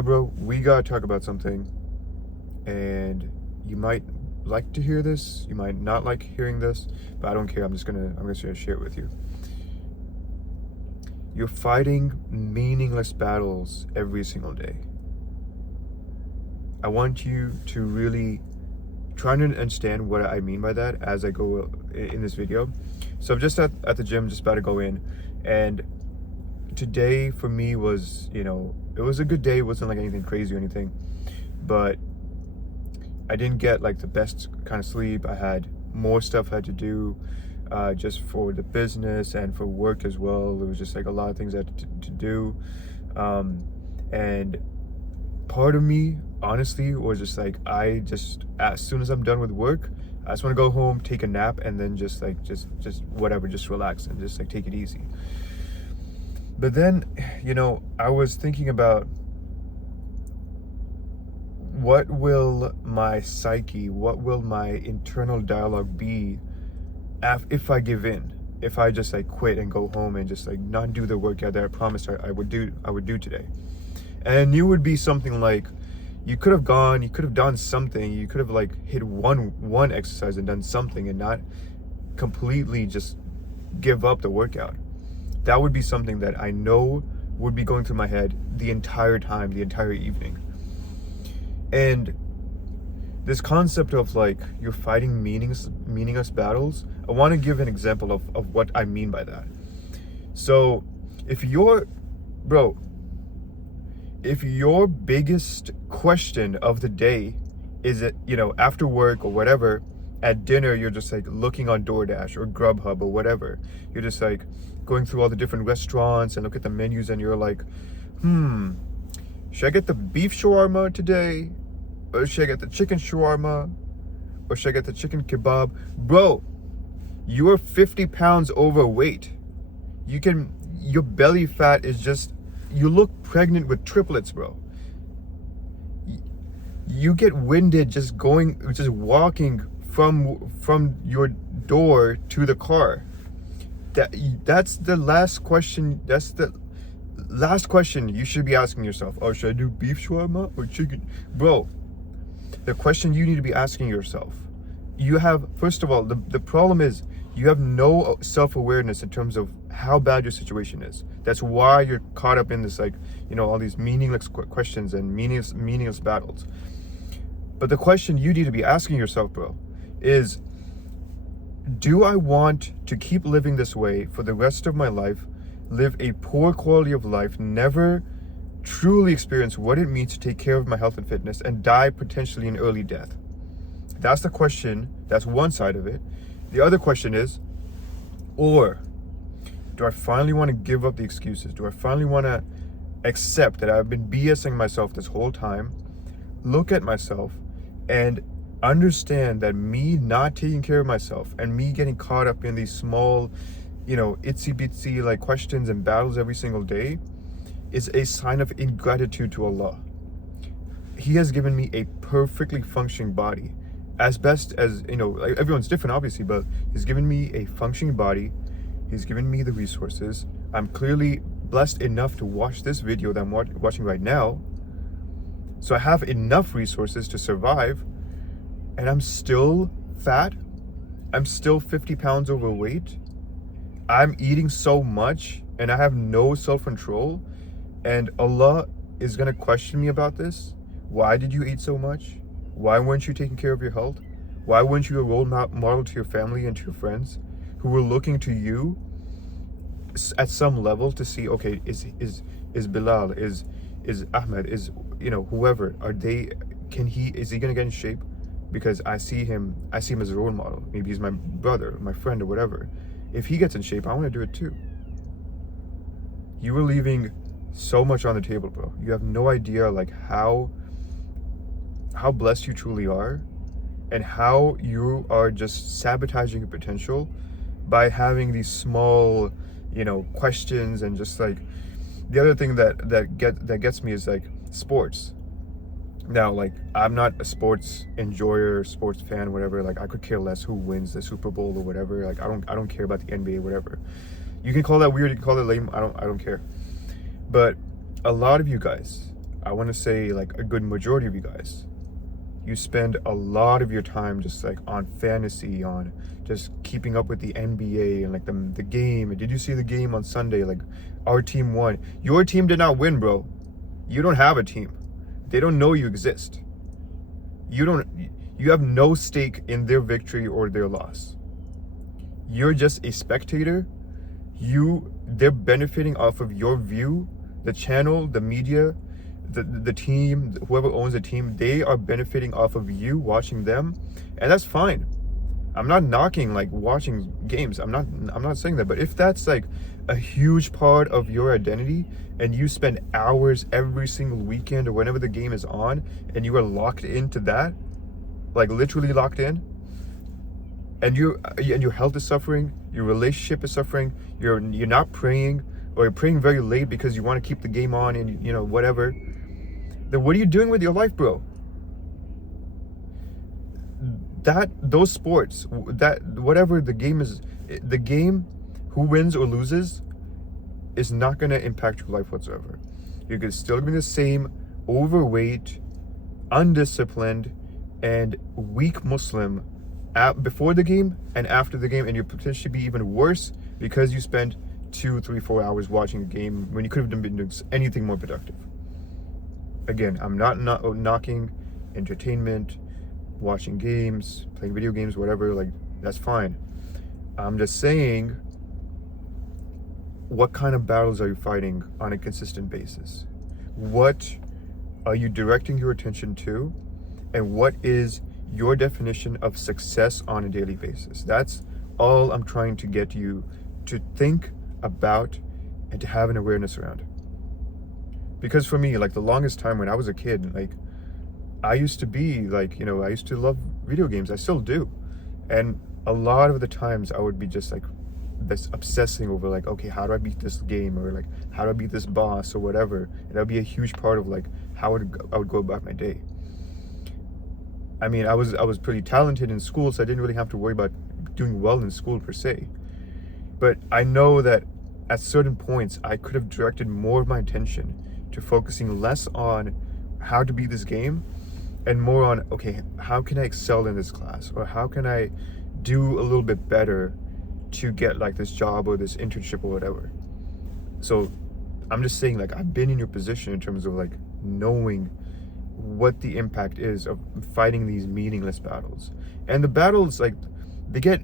Bro, we gotta talk about something, and you might like to hear this, you might not like hearing this, but I don't care. I'm just gonna share it with you. You're fighting meaningless battles every single day. I want you to really try to understand what I mean by that as I go in this video. So I'm just at the gym, just about to go in, and today for me was, it was a good day. It wasn't like anything crazy or anything, but I didn't get like the best kind of sleep. I had more stuff I had to do just for the business and for work as well. There was just like a lot of things I had to do, and part of me honestly was just like, as soon as I'm done with work, I just want to go home, take a nap, and then just whatever, just relax and just like take it easy. But then, I was thinking about what will my psyche, what will my internal dialogue be if I give in, if I just like quit and go home and just like not do the workout that I promised I would do today. And it would be something like, you could have done something, you could have like hit one exercise and done something and not completely just give up the workout. That would be something that I know would be going through my head the entire time, the entire evening. And this concept of like you're fighting meaningless battles, I want to give an example of what I mean by that. So if your biggest question of the day is it, after work or whatever, at dinner, you're just like looking on DoorDash or Grubhub or whatever. You're just like going through all the different restaurants and look at the menus and you're like, should I get the beef shawarma today? Or should I get the chicken shawarma? Or should I get the chicken kebab? Bro, you are 50 pounds overweight. Your belly fat is just, you look pregnant with triplets, bro. You get winded just walking from your door to the car. That's the last question. That's the last question you should be asking yourself. Oh, should I do beef shawarma or chicken? Bro, the question you need to be asking yourself. First of all, the problem is you have no self-awareness in terms of how bad your situation is. That's why you're caught up in this, like, all these meaningless questions and meaningless battles. But the question you need to be asking yourself, bro, is, do I want to keep living this way for the rest of my life, live a poor quality of life, never truly experience what it means to take care of my health and fitness, and die potentially in early death? That's the question. That's one side of it. The other question is, or do I finally want to give up the excuses? Do I finally want to accept that I've been BSing myself this whole time, look at myself, and understand that me not taking care of myself and me getting caught up in these small, itsy bitsy like questions and battles every single day is a sign of ingratitude to Allah. He has given me a perfectly functioning body, as best as, like everyone's different obviously, but he's given me a functioning body. He's given me the resources. I'm clearly blessed enough to watch this video that I'm watching right now. So I have enough resources to survive, and I'm still fat. I'm still 50 pounds overweight. I'm eating so much and I have no self-control, and Allah is gonna question me about this. Why did you eat so much? Why weren't you taking care of your health? Why weren't you a role model to your family and to your friends who were looking to you at some level to see, okay, is Bilal, is Ahmed, is whoever, is he gonna get in shape? Because I see him as a role model. Maybe he's my brother, my friend, or whatever. If he gets in shape, I want to do it too. You were leaving so much on the table, bro. You have no idea like how blessed you truly are, and how you are just sabotaging your potential by having these small, questions. And just like, the other thing that gets me is like sports. Now, like, I'm not a sports enjoyer, sports fan, whatever. Like, I could care less who wins the Super Bowl or whatever. Like, I don't care about the NBA, whatever. You can call that weird, you can call it lame. I don't care. But a lot of you guys I want to say like a good majority of you guys, you spend a lot of your time just like on fantasy, on just keeping up with the NBA and like the game. Did you see the game on Sunday? Like, our team won. Your team did not win, bro. You don't have a team. They don't know you exist. You have no stake in their victory or their loss. You're just a spectator. They're benefiting off of your view, the channel, the media, the team, whoever owns the team, they are benefiting off of you watching them, and that's fine. I'm not knocking like watching games. I'm not saying that. But if that's like a huge part of your identity, and you spend hours every single weekend or whenever the game is on, and you are locked into that, like literally locked in, and your health is suffering, your relationship is suffering, you're not praying, or you're praying very late because you want to keep the game on, and whatever, then what are you doing with your life, bro? Those sports, that whatever the game is, the game, who wins or loses, is not going to impact your life whatsoever. You're still going to be the same overweight, undisciplined, and weak Muslim before the game and after the game, and you're potentially be even worse because you spent 2, 3, 4 hours watching a game when you could have been doing anything more productive. Again, I'm not knocking entertainment, watching games, playing video games, whatever, like, that's fine. I'm just saying, what kind of battles are you fighting on a consistent basis? What are you directing your attention to? And what is your definition of success on a daily basis? That's all I'm trying to get you to think about and to have an awareness around. Because for me, like, the longest time when I was a kid, like, I used to be like, I used to love video games. I still do. And a lot of the times I would be just like this obsessing over like, okay, how do I beat this game? Or like, how do I beat this boss or whatever? And that would be a huge part of like how I would go about my day. I mean, I was pretty talented in school, so I didn't really have to worry about doing well in school per se. But I know that at certain points, I could have directed more of my attention to focusing less on how to beat this game and more on, okay, how can I excel in this class? Or how can I do a little bit better to get like this job or this internship or whatever? So I'm just saying, like, I've been in your position in terms of like knowing what the impact is of fighting these meaningless battles. And the battles, like, they get,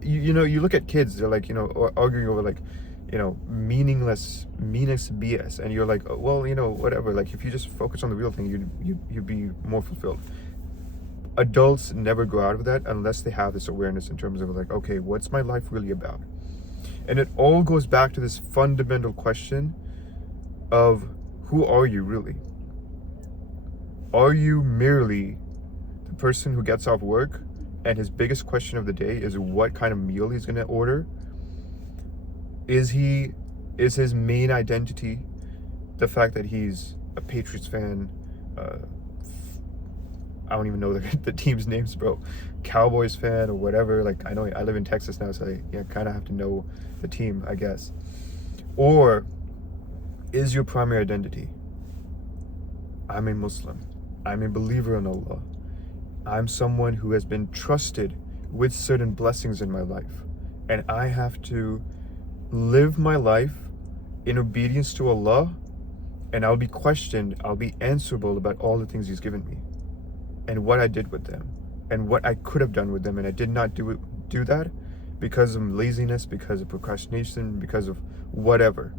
you look at kids, they're like, arguing over like, meaningless BS, and you're like, oh, well, whatever, like, if you just focus on the real thing, you'd be more fulfilled. Adults never grow out of that unless they have this awareness in terms of like, okay, what's my life really about? And it all goes back to this fundamental question of, who are you really? Are you merely the person who gets off work and his biggest question of the day is what kind of meal he's going to order? Is his main identity the fact that he's a Patriots fan? I don't even know the team's names, bro. Cowboys fan or whatever. Like, I know I live in Texas now, so I kind of have to know the team, I guess. Or is your primary identity, I'm a Muslim, I'm a believer in Allah, I'm someone who has been trusted with certain blessings in my life, and I have to live my life in obedience to Allah, and I'll be questioned, I'll be answerable about all the things He's given me and what I did with them and what I could have done with them, and I did not do that because of laziness, because of procrastination, because of whatever.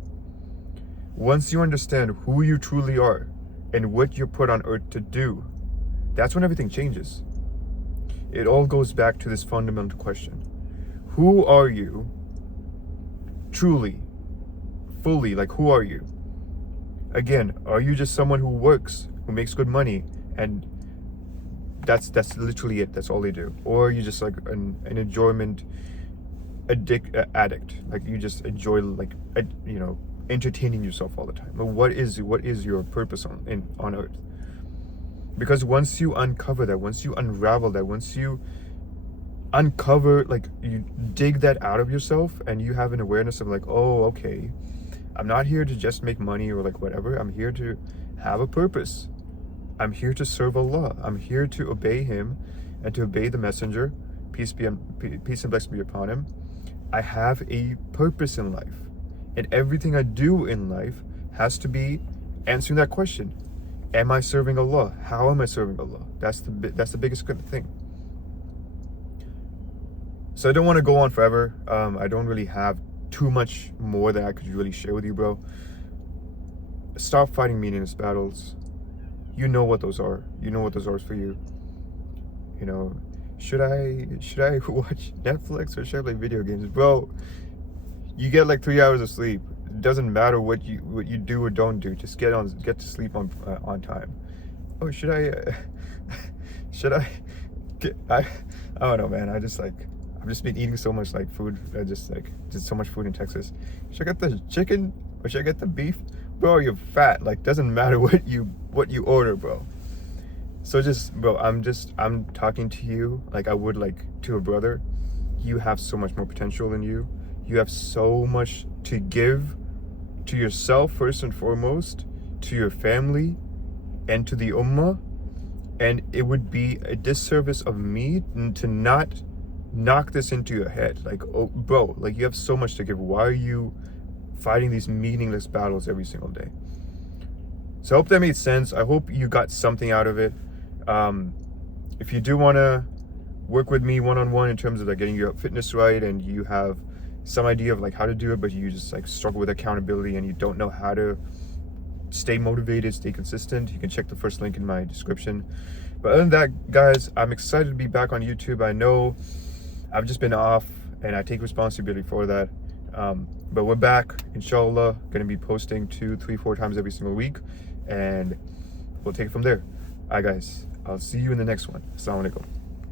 Once you understand who you truly are and what you're put on earth to do, that's when everything changes. It all goes back to this fundamental question. Who are you truly, fully? Like, who are you? Again, are you just someone who works, who makes good money, and that's literally it, that's all they do? Or are you just like an enjoyment addict? Like, you just enjoy, like, entertaining yourself all the time? But what is your purpose on earth? Because once you uncover that, once you unravel that, once you uncover, like, you dig that out of yourself and you have an awareness of like, oh, okay, I'm not here to just make money or like whatever. I'm here to have a purpose. I'm here to serve Allah. I'm here to obey Him and to obey the Messenger. Peace and blessings be upon him. I have a purpose in life, and everything I do in life has to be answering that question: am I serving Allah? How am I serving Allah? That's the biggest good thing. So I don't want to go on forever. I don't really have too much more that I could really share with you, bro. Stop fighting meaningless battles. You know what those are. You know what those are for you. You know, should I watch Netflix or should I play video games, bro? You get like 3 hours of sleep. It doesn't matter what you do or don't do. Just get to sleep on time. Oh, should I I don't know, man. I've just been eating so much like food. I just did so much food in Texas. Should I get the chicken or should I get the beef? Bro, you're fat. Like, doesn't matter what you order, bro. So just, bro, I'm talking to you like I would like to a brother. You have so much more potential than you. You have so much to give to yourself first and foremost, to your family, and to the ummah. And it would be a disservice of me to not knock this into your head. Like, oh, bro, like you have so much to give. Why are you fighting these meaningless battles every single day? So I hope that made sense. I hope you got something out of it. If you do want to work with me one-on-one in terms of like getting your fitness right, and you have some idea of like how to do it, but you just like struggle with accountability and you don't know how to stay motivated, stay consistent, you can check the first link in my description. But other than that, guys, I'm excited to be back on YouTube. I know I've just been off and I take responsibility for that. But we're back, inshallah. Gonna be posting 2, 3, 4 times every single week, and we'll take it from there. All right, guys, I'll see you in the next one. Assalamu alaikum.